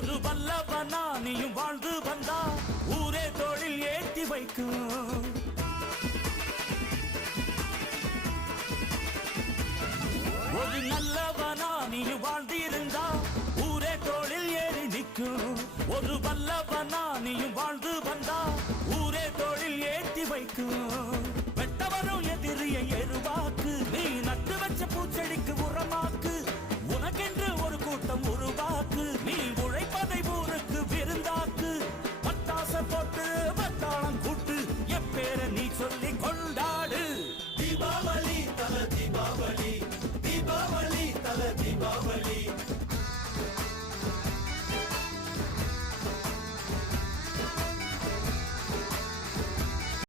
ஒரு வல்லவனா நீயும் வாழ்ந்து வந்தா ஊரே தொழில் ஏற்றி வைக்கும். ஒரு நல்லவனா நீயும் வாழ்ந்திருந்தா ஊரே தொழில் ஏறி நிற்கும். ஒரு வல்லவனா நீயும் வாழ்ந்து வந்தா ஊரே தொழில் ஏற்றி வைக்கும். வெட்டவரும் எதிரியை எருவாக்கு, நீ நட்டு வச்ச பூச்செடிக்கு உரமாக்கு. உனக்கென்று ஒரு கூட்டம் உருவாக்கு, நீ உழைப்பதை ஊருக்கு விருந்தாக்கு. பட்டாச போட்டு வட்டாளம் கூட்டு எப்பேர நீ சொல்லி கொண்டாடு. தீபாவளி தல தீபாவளி, தீபாவளி தல தீபாவளி.